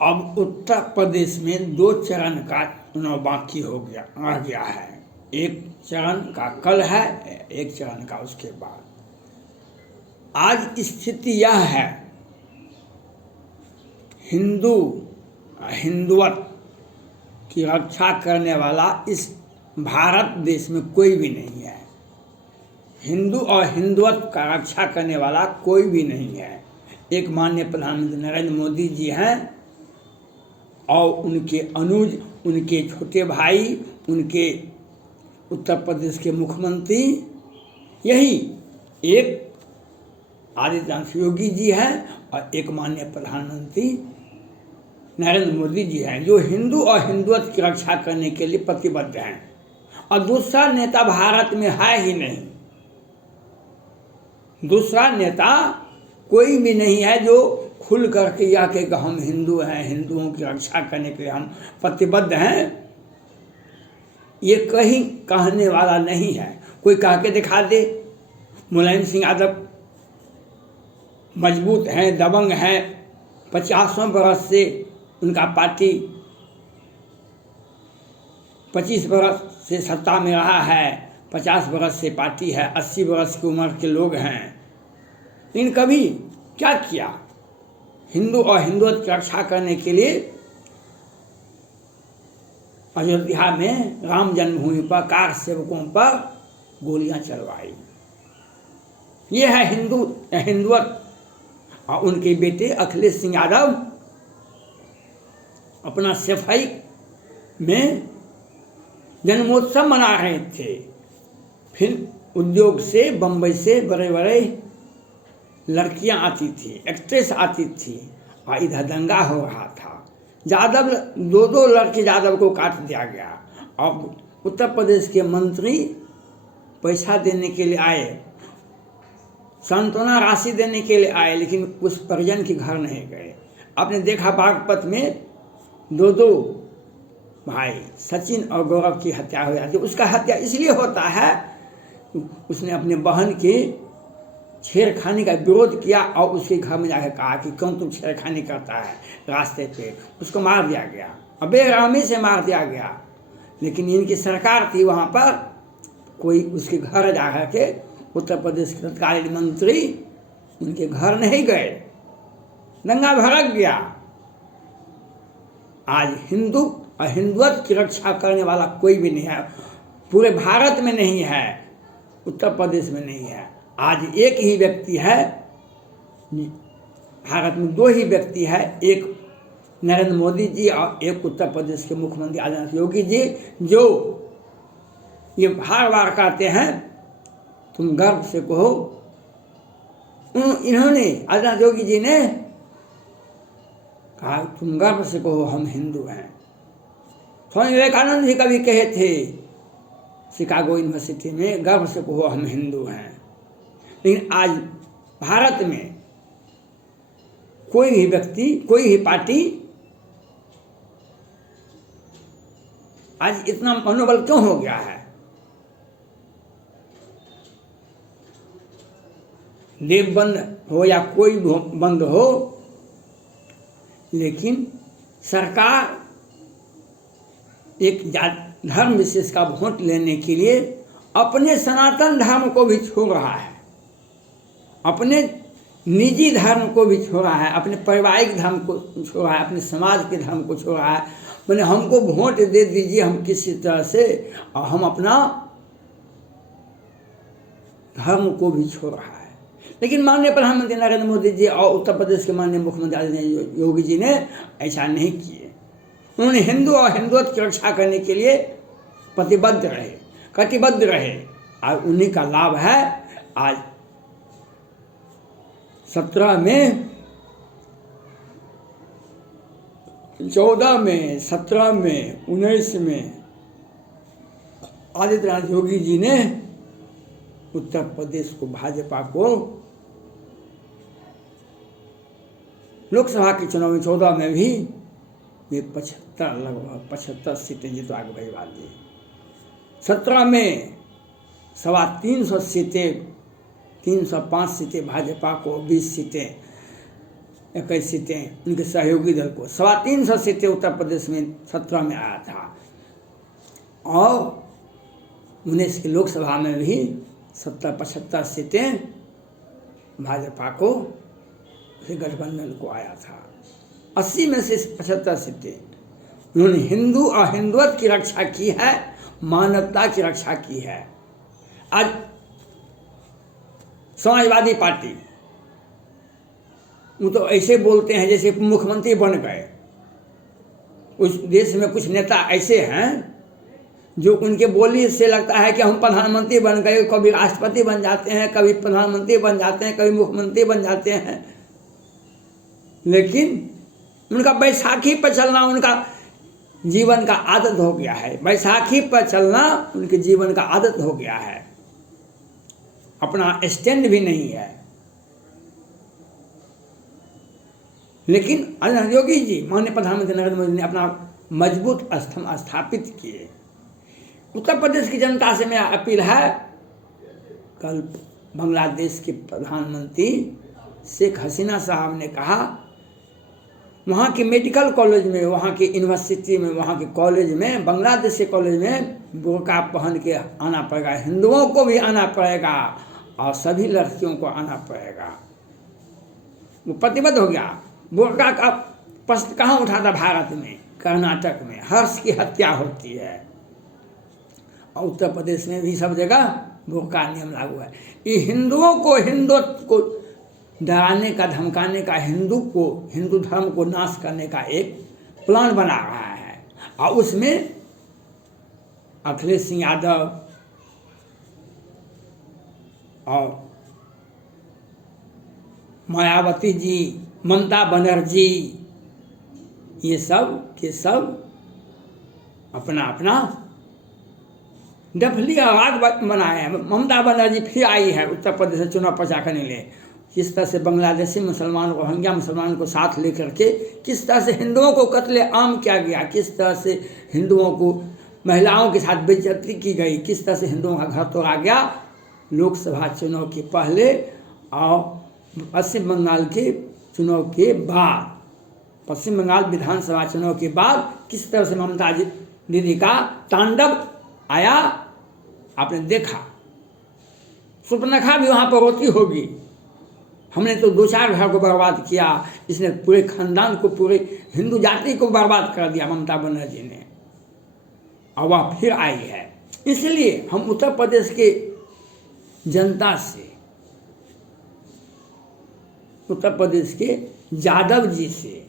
अब उत्तर प्रदेश में 2 चरण का चुनाव बाकी आ गया है। एक चरण का कल है, एक चरण का उसके बाद। आज स्थिति यह है, हिंदुत्व की रक्षा करने वाला इस भारत देश में कोई भी नहीं है। हिंदू और हिंदुत्व का रक्षा करने वाला कोई भी नहीं है। एक माननीय प्रधानमंत्री नरेंद्र मोदी जी हैं और उनके अनुज, उनके छोटे भाई, उनके उत्तर प्रदेश के मुख्यमंत्री, यही एक आदित्यनाथ योगी जी हैं और एक माननीय प्रधानमंत्री नरेंद्र मोदी जी हैं, जो हिंदू और हिंदुत्व की रक्षा करने के लिए प्रतिबद्ध हैं। और दूसरा नेता भारत में है ही नहीं। दूसरा नेता कोई भी नहीं है जो खुल करके यह कहे कि हम हिंदू हैं, हिंदुओं की रक्षा करने के लिए हम प्रतिबद्ध हैं। ये कहीं कहने वाला नहीं है। कोई कह के दिखा दे। मुलायम सिंह यादव मजबूत हैं, दबंग हैं, 50 बरस से उनका पार्टी 25 बरस से सत्ता में रहा है, 50 बरस से पार्टी है, 80 बरस की उम्र के लोग हैं। लेकिन कभी क्या किया? हिंदू और हिंदुत्व की रक्षा करने के लिए अयोध्या में राम जन्मभूमि पर कार सेवकों पर गोलियां चलवाई। ये है हिंदुत्व। और उनके बेटे अखिलेश सिंह यादव अपना सफाई में जन्मोत्सव मना रहे थे। फिर उद्योग से, बम्बई से बड़े बड़े लड़कियां आती थी, एक्ट्रेस आती थी और इधर दंगा हो रहा था। यादव 2 लड़के यादव को काट दिया गया। और उत्तर प्रदेश के मंत्री पैसा देने के लिए आए, सांत्वना राशि देने के लिए आए, लेकिन उस परिजन के घर नहीं गए। आपने देखा बागपत में 2 भाई सचिन और गौरव की हत्या हो जाती है। उसका हत्या इसलिए होता है, उसने अपने बहन के छेड़खानी का विरोध किया और उसके घर में जाकर कहा कि क्यों तुम छेड़खानी करता है रास्ते पे। उसको मार दिया गया, बेरहमी से मार दिया गया। लेकिन इनकी सरकार थी, वहाँ पर कोई उसके घर जा के, उत्तर प्रदेश के तत्कालीन मंत्री उनके घर नहीं गए, दंगा भड़क गया। आज हिंदू और हिंदुत्व की रक्षा करने वाला कोई भी नहीं है। पूरे भारत में नहीं है, उत्तर प्रदेश में नहीं है। आज एक ही व्यक्ति है, भारत में 2 ही व्यक्ति है, एक नरेंद्र मोदी जी और एक उत्तर प्रदेश के मुख्यमंत्री आदित्यनाथ योगी जी, जो ये बार बार कहते हैं, तुम गर्व से कहो। इन्होंने, आदित्यनाथ योगी जी ने कहा, तुम गर्व से कहो हम हिंदू हैं। स्वामी विवेकानंद जी कभी कहे थे शिकागो यूनिवर्सिटी में, गर्व से कहो हम हिंदू हैं। लेकिन आज भारत में कोई भी व्यक्ति, कोई भी पार्टी आज इतना मनोबल क्यों हो गया है? देव बंद हो या कोई बंद हो, लेकिन सरकार एक धर्म विशेष का वोट लेने के लिए अपने सनातन धर्म को भी छोड़ रहा है, अपने निजी धर्म को भी छोड़ रहा है, अपने पारिवारिक धर्म को छोड़ रहा है, अपने समाज के धर्म को छोड़ रहा है। मैंने हमको वोट दे दीजिए हम किसी तरह से, और हम अपना धर्म को भी छोड़ रहा है। लेकिन माननीय प्रधानमंत्री नरेंद्र मोदी जी और उत्तर प्रदेश के माननीय मुख्यमंत्री आदित्यनाथ योगी जी ने ऐसा नहीं किए। उन्होंने हिंदू और हिंदुत्व की रक्षा करने के लिए प्रतिबद्ध रहे, कटिबद्ध रहे, और उन्हीं का लाभ है आज 17 में, 14 में, 17 में, 19 में आदित्यनाथ योगी जी ने उत्तर प्रदेश को, भाजपा को लोकसभा के चुनाव में 14 में भी ये 75, लगभग 75 सीटें जितवा के भिजवा दी। 17 में 325 सीटें, 305 सीटें भाजपा को, 20 सीटें 21 सीटें उनके सहयोगी दल को, 325 सीटें उत्तर प्रदेश में 17 में आया था, और 19 की लोकसभा में भी 70-75 सीटें भाजपा को, गठबंधन को आया था। 80 में से 75 सीटें उन्होंने हिंदू और हिंदुत्व की रक्षा की है, मानवता की रक्षा की है। आज समाजवादी पार्टी वो तो ऐसे बोलते हैं जैसे मुख्यमंत्री बन गए। उस देश में कुछ नेता ऐसे हैं जो उनके बोली से लगता है कि हम प्रधानमंत्री बन गए, कभी राष्ट्रपति बन जाते हैं, कभी प्रधानमंत्री बन जाते हैं, कभी मुख्यमंत्री बन जाते हैं। लेकिन उनका बैसाखी पर चलना उनका जीवन का आदत हो गया है। बैसाखी पर चलना उनके जीवन का आदत हो गया है। अपना स्टैंड भी नहीं है। लेकिन योगी जी, माननीय प्रधानमंत्री नरेंद्र मोदी ने अपना मजबूत स्तंभ स्थापित किए। उत्तर प्रदेश की जनता से मेरा अपील है, कल बांग्लादेश के प्रधानमंत्री शेख हसीना साहब ने कहा वहाँ के मेडिकल कॉलेज में, वहाँ की यूनिवर्सिटी में, वहाँ के कॉलेज में, बांग्लादेश के कॉलेज में बुर्का पहन के आना पड़ेगा, हिंदुओं को भी आना पड़ेगा और सभी लड़कियों को आना पड़ेगा। वो प्रतिबद्ध हो गया। बुर्का का प्रश्न कहाँ उठा था भारत में? कर्नाटक में हर्ष की हत्या होती है, और उत्तर प्रदेश में भी सब जगह बुर्का नियम लागू है। ये हिंदुओं को, हिंदुत्व को डराने का, धमकाने का, हिंदू धर्म को नाश करने का एक प्लान बना रहा है। और उसमें अखिलेश सिंह यादव और मायावती जी, ममता बनर्जी, ये सब के सब अपना अपना डफली आवाज बनाए हैं। ममता बनर्जी फिर आई है उत्तर प्रदेश से चुनाव प्रचार करने के लिए। किस तरह से बांग्लादेशी मुसलमान, रोहिंग्या मुसलमान को साथ लेकर के किस तरह से हिंदुओं को कत्ले आम किया गया, किस तरह से हिंदुओं को, महिलाओं के साथ बेइज्जती की गई, किस तरह से हिंदुओं का घर तोड़ा गया लोकसभा चुनाव के पहले और पश्चिम बंगाल के चुनाव के बाद, पश्चिम बंगाल विधानसभा चुनाव के बाद किस तरह से ममता दीदी का तांडव आया, आपने देखा। सुपर्णखा भी वहाँ पर रोती होगी, हमने तो 2-4 घर को बर्बाद किया, इसने पूरे खानदान को, पूरे हिंदू जाति को बर्बाद कर दिया ममता बनर्जी ने, और वह फिर आई है। इसलिए हम उत्तर प्रदेश के जनता से, उत्तर प्रदेश के यादव जी से,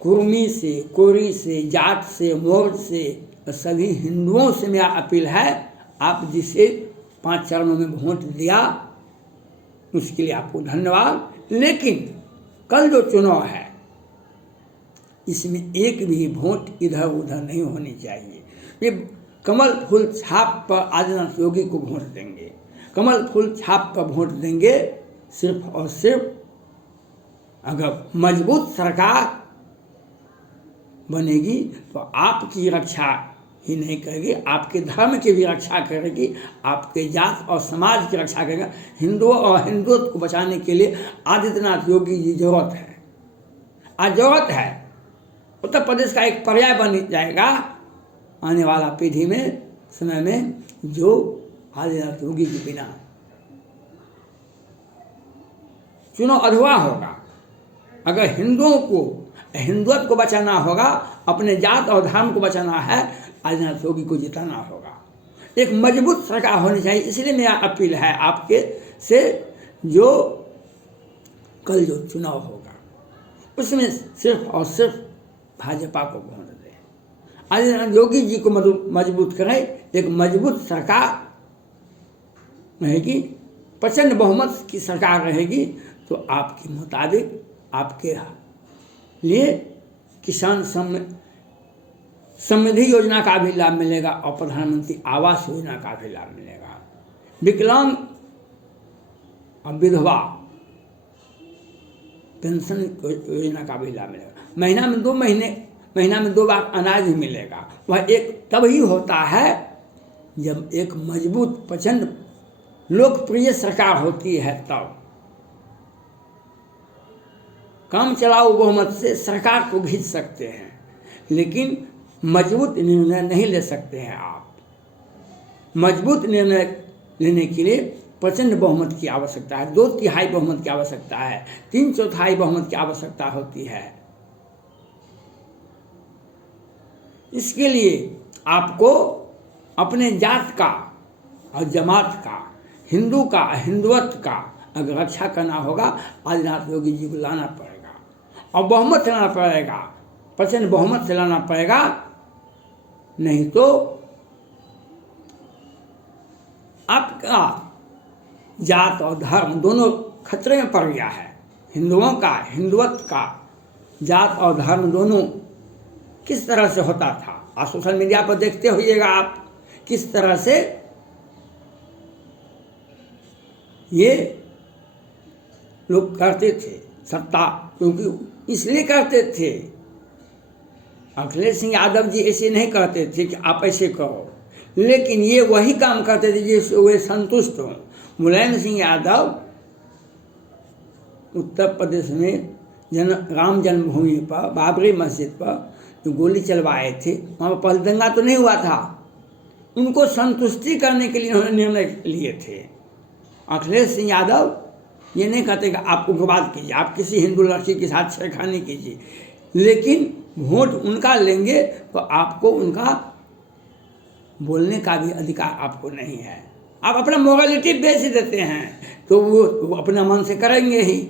कुर्मी से, कोरी से, जाट से, मौर्य से, सभी हिंदुओं से मेरा अपील है, आप जिसे 5 चरणों में वोट दिया उसके लिए आपको धन्यवाद। लेकिन कल जो चुनाव है इसमें एक भी वोट इधर उधर नहीं होनी चाहिए। ये कमल फूल छाप पर आदित्यनाथ योगी को वोट देंगे, कमल फूल छाप पर वोट देंगे सिर्फ और सिर्फ अगर मजबूत सरकार बनेगी तो आपकी रक्षा ही नहीं करेगी, आपके धर्म की भी रक्षा करेगी, आपके जात और समाज की रक्षा करेगा। हिंदुओं और हिंदुत्व को बचाने के लिए आदित्यनाथ योगी जी जरूरत है, आज जरूरत है। उत्तर प्रदेश का एक पर्याय बन जाएगा आने वाला पीढ़ी में, समय में, जो आदित्यनाथ योगी के बिना चुनाव अधूरा होगा। अगर हिंदुओं को, हिंदुत्व को बचाना होगा, अपने जात और धर्म को बचाना है, आदित्यनाथ योगी को जिताना होगा। एक मजबूत सरकार होनी चाहिए। इसलिए मेरा अपील है आपके से, जो कल जो चुनाव होगा उसमें सिर्फ और सिर्फ भाजपा को वोट दें, आदित्यनाथ योगी जी को मजबूत करें। एक मजबूत सरकार रहेगी, प्रचंड बहुमत की सरकार रहेगी, तो आपके मुताबिक आपके लिए किसान समृद्धि योजना का भी लाभ मिलेगा और प्रधानमंत्री आवास योजना का भी लाभ मिलेगा। विकलांग और विधवा पेंशन योजना का भी लाभ मिलेगा। महीना में 2 बार अनाज भी मिलेगा। वह एक तभी होता है जब एक मजबूत, प्रचंड, लोकप्रिय सरकार होती है तब। काम चलाऊ बहुमत से सरकार को खींच सकते हैं, लेकिन मजबूत निर्णय नहीं ले सकते हैं आप। मजबूत निर्णय लेने के लिए प्रचंड बहुमत की आवश्यकता है, 2/3 बहुमत की आवश्यकता है, 3/4 बहुमत की आवश्यकता होती है। इसके लिए आपको अपने जात का और जमात का, हिंदू का, हिंदुत्व का अगर रक्षा करना होगा, आदिनाथ योगी जी को लाना पड़ेगा और बहुमत से लाना पड़ेगा, प्रचंड बहुमत से लाना पड़ेगा। नहीं तो आपका जात और धर्म दोनों खतरे में पड़ गया है। हिंदुओं का, हिंदुत्व का, जात और धर्म दोनों किस तरह से होता था, आप सोशल मीडिया पर देखते होइएगा आप किस तरह से ये लोग करते थे सत्ता, क्योंकि इसलिए करते थे। अखिलेश सिंह यादव जी ऐसे नहीं करते थे कि आप ऐसे कहो, लेकिन ये वही काम करते थे जिससे वे संतुष्ट हों। मुलायम सिंह यादव उत्तर प्रदेश में राम जन्मभूमि पर, बाबरी मस्जिद पर जो गोली चलवाए थे, वहाँ पर पहले दंगा तो नहीं हुआ था, उनको संतुष्टि करने के लिए उन्होंने निर्णय लिए थे। अखिलेश सिंह यादव ये नहीं कहते कि आप उग्रवाद कीजिए, आप किसी हिंदू लड़की के साथ छेड़खानी कीजिए, लेकिन वोट उनका लेंगे तो आपको उनका बोलने का भी अधिकार आपको नहीं है। आप अपना मोरालिटी बेच देते हैं तो वो अपना मन से करेंगे ही।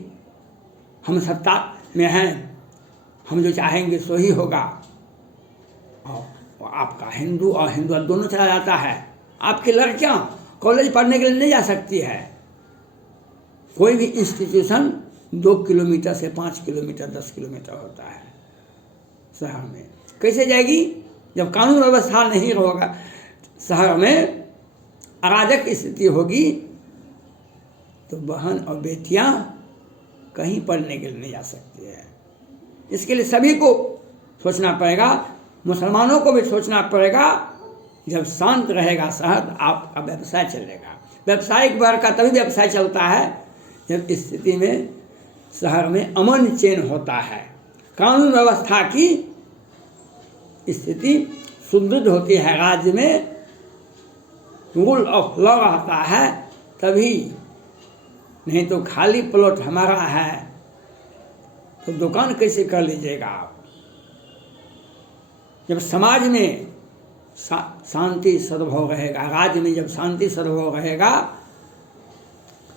हम सत्ता में हैं, हम जो चाहेंगे सो ही होगा, और आपका हिंदू और हिंदू दोनों चला जाता है। आपकी लड़कियां कॉलेज पढ़ने के लिए नहीं जा सकती है। कोई भी इंस्टीट्यूशन 2 किलोमीटर से 5 किलोमीटर 10 किलोमीटर होता है शहर में, कैसे जाएगी जब कानून व्यवस्था नहीं होगा। शहर में अराजक स्थिति होगी तो बहन और बेटियां कहीं पढ़ने के लिए नहीं जा सकती है। इसके लिए सभी को सोचना पड़ेगा, मुसलमानों को भी सोचना पड़ेगा। जब शांत रहेगा शहर तो आपका व्यवसाय चलेगा। व्यावसायिक वर्ग का तभी व्यवसाय चलता है जब स्थिति में शहर में अमन चैन होता है, कानून व्यवस्था की स्थिति सुदृढ़ होती है, राज्य में रूल ऑफ लॉ रहता है तभी। नहीं तो खाली प्लॉट हमारा है तो दुकान कैसे कर लीजिएगा आप। जब समाज में शांति सद्भाव रहेगा, राज्य में जब शांति सद्भाव रहेगा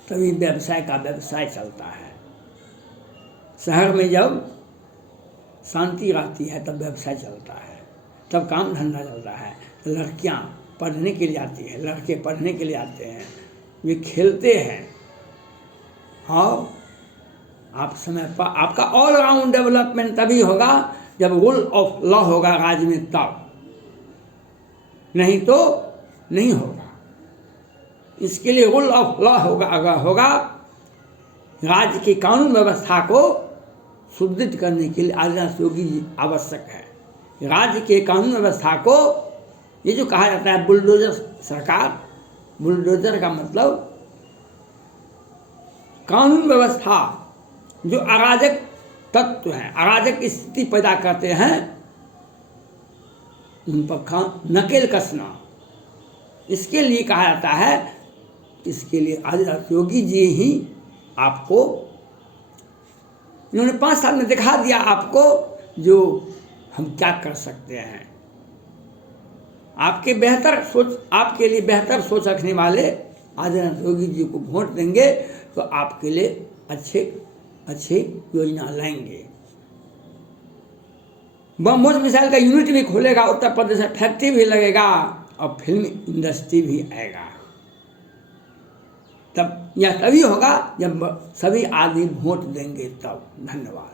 तभी व्यवसाय का व्यवसाय चलता है। शहर में जब शांति रहती है तब व्यवसाय चलता है, तब काम धंधा चलता है। लड़कियां पढ़ने के लिए आती है, लड़के पढ़ने के लिए आते हैं, वे खेलते हैं। और आप समय पर आपका ऑल राउंड डेवलपमेंट तभी होगा जब रूल ऑफ लॉ होगा राज्य में, तब। नहीं तो नहीं होगा। इसके लिए रूल ऑफ लॉ होगा, अगर होगा राज्य की कानून व्यवस्था को सुदृढ़ करने के लिए आदिनाथ योगी जी आवश्यक है। राज्य के कानून व्यवस्था को, ये जो कहा जाता है बुलडोजर सरकार, बुलडोजर का मतलब कानून व्यवस्था जो अराजक तत्व हैं, अराजक स्थिति पैदा करते हैं, उन पर नकेल कसना। इसके लिए कहा जाता है, इसके लिए आदिनाथ योगी जी ही आपको, इन्होंने 5 साल में दिखा दिया आपको जो हम क्या कर सकते हैं। आपके बेहतर सोच, आपके लिए बेहतर सोच रखने वाले आदिनाथ योगी जी को वोट देंगे तो आपके लिए अच्छे योजना लाएंगे। ब्रह्मोस मिसाइल का यूनिट भी खोलेगा उत्तर प्रदेश में, फैक्ट्री भी लगेगा और फिल्म इंडस्ट्री भी आएगा। तब यह तभी होगा जब सभी आदमी वोट देंगे तब। धन्यवाद।